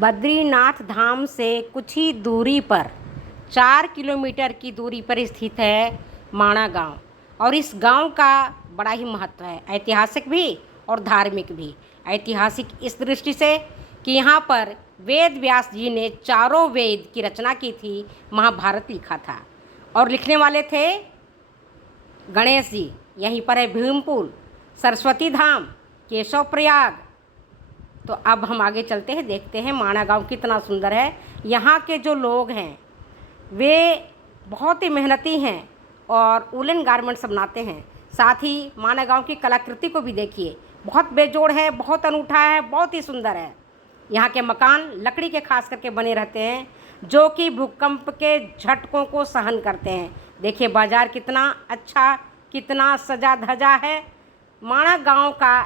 बद्रीनाथ धाम से कुछ ही दूरी पर 4 किलोमीटर की दूरी पर स्थित है माणा गांव। और इस गांव का बड़ा ही महत्व है, ऐतिहासिक भी और धार्मिक भी। ऐतिहासिक इस दृष्टि से कि यहाँ पर वेद व्यास जी ने चारों वेद की रचना की थी, महाभारत लिखा था। और लिखने वाले थे गणेश जी। यहीं पर है भीमपुल, सरस्वती धाम, केशव प्रयाग। तो अब हम आगे चलते हैं, देखते हैं माणा गांव कितना सुंदर है। यहाँ के जो लोग हैं वे बहुत ही मेहनती हैं और वूलन गारमेंट्स बनाते हैं। साथ ही माणा गांव की कलाकृति को भी देखिए, बहुत बेजोड़ है, बहुत अनूठा है, बहुत ही सुंदर है। यहाँ के मकान लकड़ी के खास करके बने रहते हैं, जो कि भूकंप के झटकों को सहन करते हैं। देखिए बाजार कितना अच्छा, कितना सजा धजा है। माणा गांव का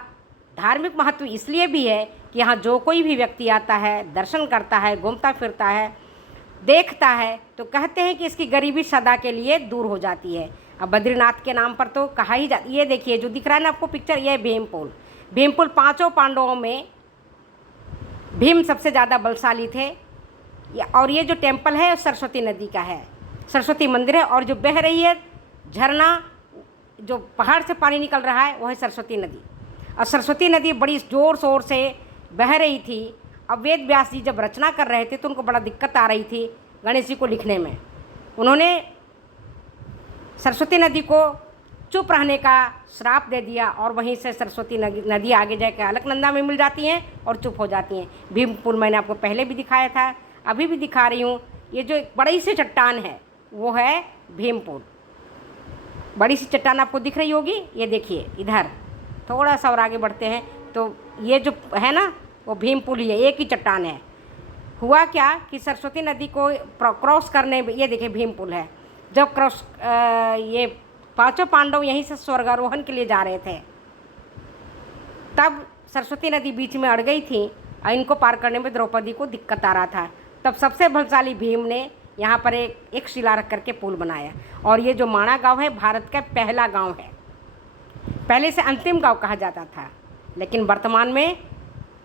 धार्मिक महत्व इसलिए भी है कि यहाँ जो कोई भी व्यक्ति आता है, दर्शन करता है, घूमता फिरता है, देखता है, तो कहते हैं कि इसकी गरीबी सदा के लिए दूर हो जाती है। अब बद्रीनाथ के नाम पर तो कहा ही जाती। ये देखिए जो दिख रहा है ना आपको पिक्चर, ये भीमपुल। भीमपुल पांचों पांडवों में भीम सबसे ज़्यादा बलशाली थे। और ये जो टेम्पल है सरस्वती नदी का है, सरस्वती मंदिर है। और जो बह रही है झरना, जो पहाड़ से पानी निकल रहा है, वो है सरस्वती नदी। और सरस्वती नदी बड़ी ज़ोर शोर से बह रही थी। अब वेद व्यास जी जब रचना कर रहे थे तो उनको बड़ा दिक्कत आ रही थी गणेश जी को लिखने में। उन्होंने सरस्वती नदी को चुप रहने का श्राप दे दिया और वहीं से सरस्वती नदी आगे जाकर अलकनंदा में मिल जाती हैं और चुप हो जाती हैं। भीमपुल मैंने आपको पहले भी दिखाया था, अभी भी दिखा रही हूँ। ये जो एक बड़ी सी चट्टान है वो है भीमपुल। बड़ी सी चट्टान आपको दिख रही होगी, ये देखिए इधर थोड़ा सा और आगे बढ़ते हैं तो ये जो है ना वो भीमपुल ही है, एक ही चट्टान है। हुआ क्या कि सरस्वती नदी को क्रॉस करने, ये देखिए भीमपुल है। जब ये पांचों पांडव यहीं से स्वर्गारोहण के लिए जा रहे थे, तब सरस्वती नदी बीच में अड़ गई थी और इनको पार करने में द्रौपदी को दिक्कत आ रहा था। तब सबसे बलशाली भीम ने यहाँ पर एक शिला रख करके पुल बनाया। और ये जो माणा गांव है भारत का पहला गांव है। पहले से अंतिम गांव कहा जाता था, लेकिन वर्तमान में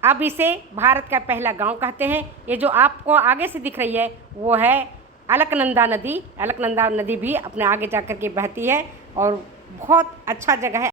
अब इसे भारत का पहला गांव कहते हैं। ये जो आपको आगे से दिख रही है वो है अलकनंदा नदी। अलकनंदा नदी भी अपने आगे जा कर के बहती है और बहुत अच्छा जगह है।